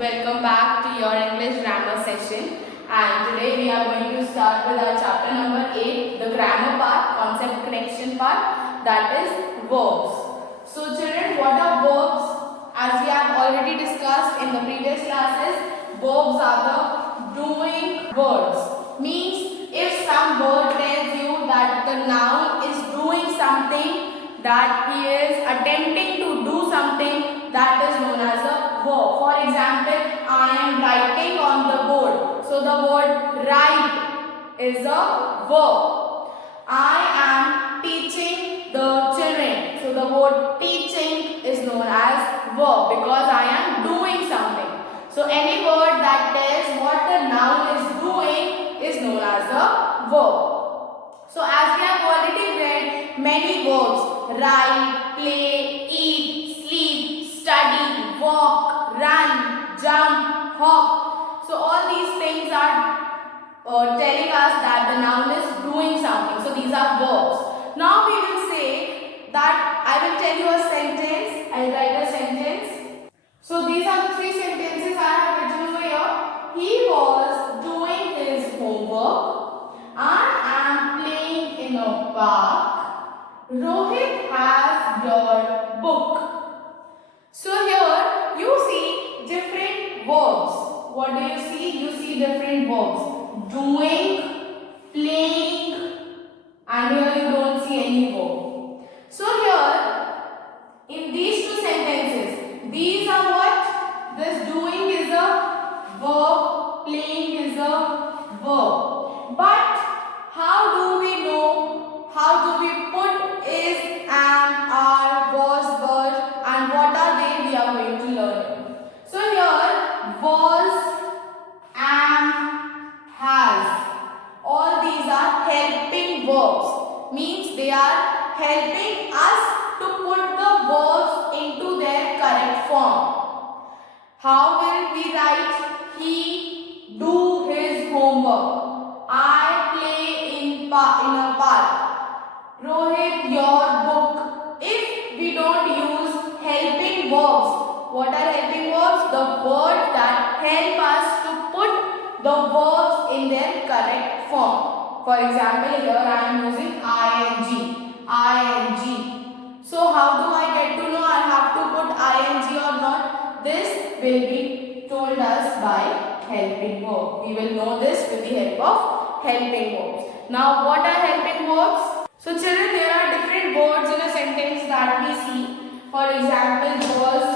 Welcome back to your English grammar session. And today we are going to start with our chapter number 8, the grammar part, concept connection part, that is verbs. So children, what are verbs? As we have already discussed in the previous classes, verbs are the doing words. Means if some word tells you that the noun is doing something, that he is attempting to do something, that is known as a verb. For example, I am writing on the board. So the word write is a verb. I am teaching the children. So the word teaching is known as verb because I am doing something. So any word that tells what the noun is doing is known as a verb. So as we have already read many verbs, write, play, eat, sleep, study, walk, run, jump, hop. So all these things are telling us that the noun is doing something. So these are verbs. Now we will say that I will tell you a sentence. I will write a sentence. So these are the three sentences I have written over here. He was doing his homework. I am playing in a park. Rohit has your book. So here you see different verbs. What do you see? You see different verbs. Doing, playing, and here you don't see any verb. So here in these two sentences, these are what? This doing is a verb, playing is a verb. But how do we know? How do we put is, am, are, was, were, and what are they? We are going to learn. So here, was, am, has. All these are helping verbs. Means they are helping us to put the verbs into their correct form. How will we write? He do his homework. I play in a park. Rohit, your book. If we don't use helping verbs, what are helping verbs? The words that help us to put the verbs in their correct form. For example, here I am using ing. ing. So how do I get to know I have to put ing or not? This will be told us by helping verb. We will know this with the help of helping verbs. Now what are helping verbs? So children, there are different words in a sentence that we see. For example, was,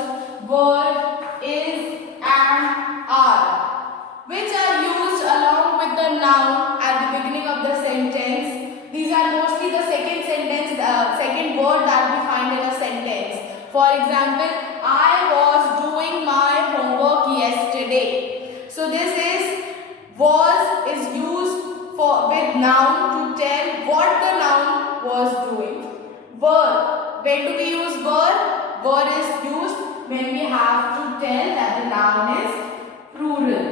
were, is, and are, which are used along with the noun at the beginning of the sentence. These are mostly the second word that we find in a sentence. For example, I was doing my homework yesterday. So this is was is used with noun to tell what the noun was doing. Were. When do we use were? Were is used when we have to tell that the noun is plural.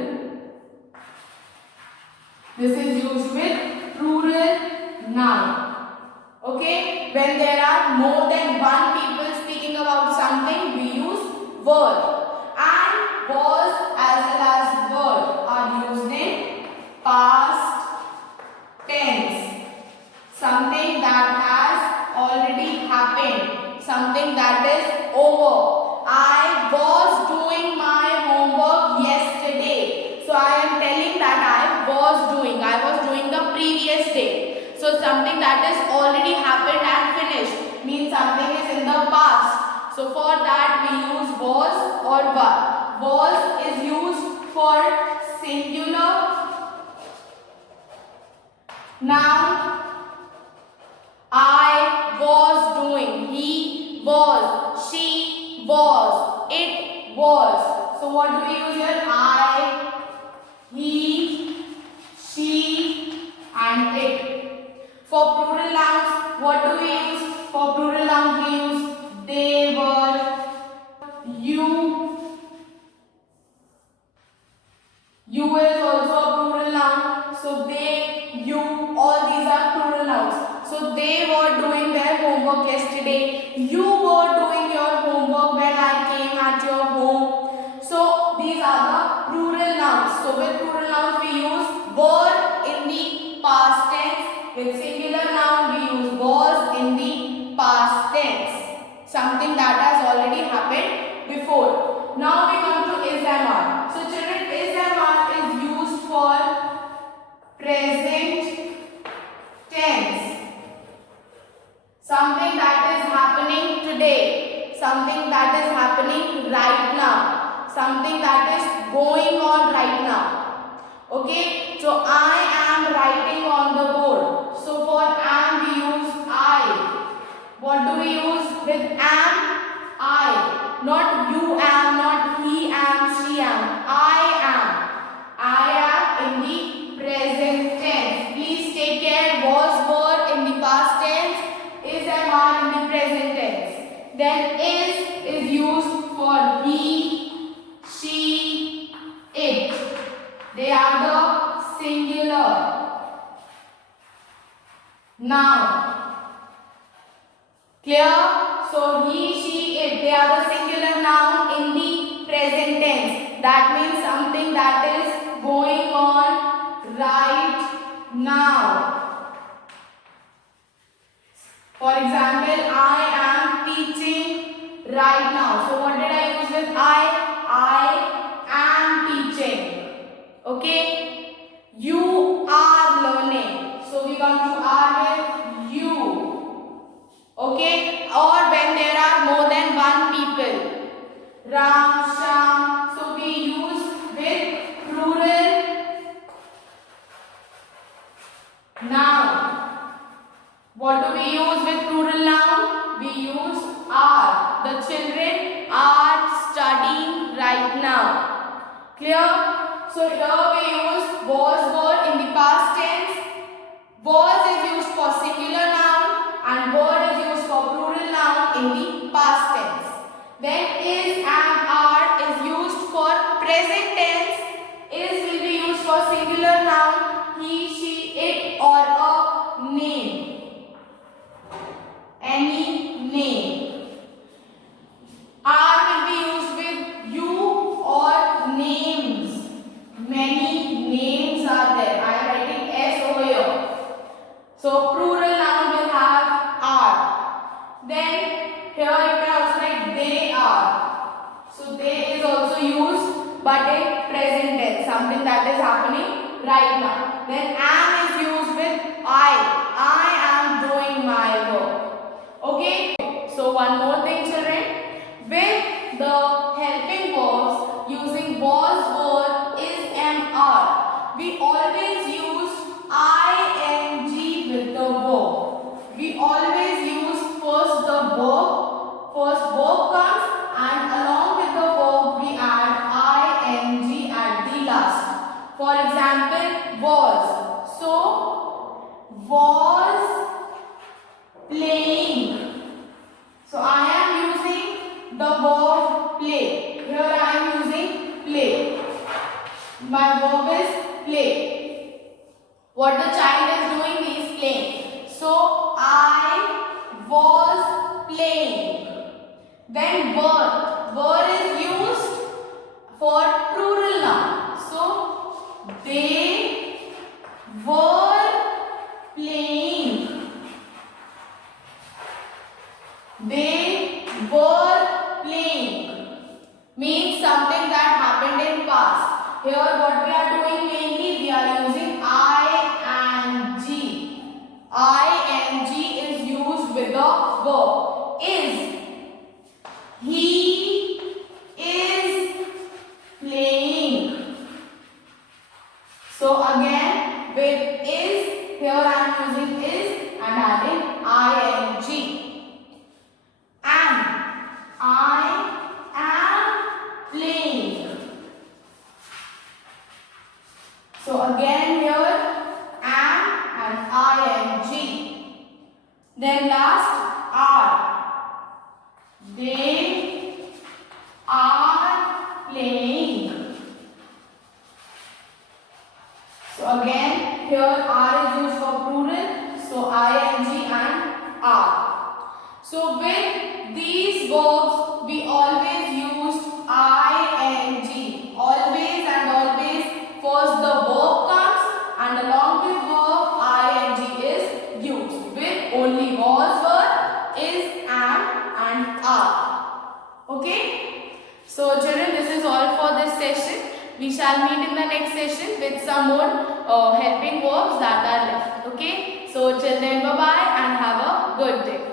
This is used with plural noun. Okay? When there are more than one people speaking about something, we use were. And was as well as were are used in past tense. Something that has already happened. Something that is over. I was doing my homework yesterday. So I am telling that I was doing the previous day. So something that is already happened and finished means something is in the past. So for that we use was or were. Was is used for singular noun. I was doing, he was, she was, it was. So what do we use here? I, he, she, and it. For plural nouns, what do we use? For plural nouns we use they were, you. You is also a plural noun. So they, you, all these are plural nouns. So they were doing their homework yesterday. You were doing your homework when I came at your home. So these are Now we come to is and are. So children, is and are is used for present tense. Something that is happening today. Something that is happening right now. Something that is going on right now. Okay. So I am writing on the board. So for am we use I. What do we use with am? I. Not you am, not he am, she am. I am. I am in the present tense. Please take care. Was, were in the past tense. Is and are in the present tense. Then is used for he, she, it. They are the singular. Noun. Clear? So he, she, it. They are the singular noun in the present tense. That means something that is going on right now. For example, I am teaching right now. So what did I use with I? I am teaching. Okay? You are learning. So we come to are with you. Okay? Or when there are more than one people. Ram, Sham. So we use with plural noun. What do we use with plural noun? We use are. The children are studying right now. Clear? So here we use was, were in the past tense. Was is used for singular noun and were is used for plural noun in the past tense. Then is and are is used for present tense. Is will be used for singular noun, he, she, it or a name. Any name. Are will be used with you or names. Many names are there. I am writing S over here. So plural noun will have are. Then here you can also write they are. So they is also used but in present tense. Something that is happening right now. Then am is used with I. I am doing my work. Okay, so one more thing children, with the helping verbs using was, were, is and are, we always use ing with the verb. We always use first the verb comes and along with the verb we add ing at the last. For example, was. So, was playing. So I am using the verb play. Here I am using play. My verb is play. What the child is doing is playing. So I was playing. Then were is used for plural noun. So they were playing. They were playing means something that happened in past. Here what we are doing mainly, we are using ing. Ing is used with the verb. Is. He is playing. So again with is, here I am using is and adding ing. I am playing. So again here am and ing. Then last are. They are playing. So again here are is used for plural. So ing and are. So with these verbs we always use ing. Always and always first the verb comes and along with verb ing is used. With only was, were, is, am and are. Okay. So children, this is all for this session. We shall meet in the next session with some more helping verbs that are left. Okay. So till then, bye bye and have a good day.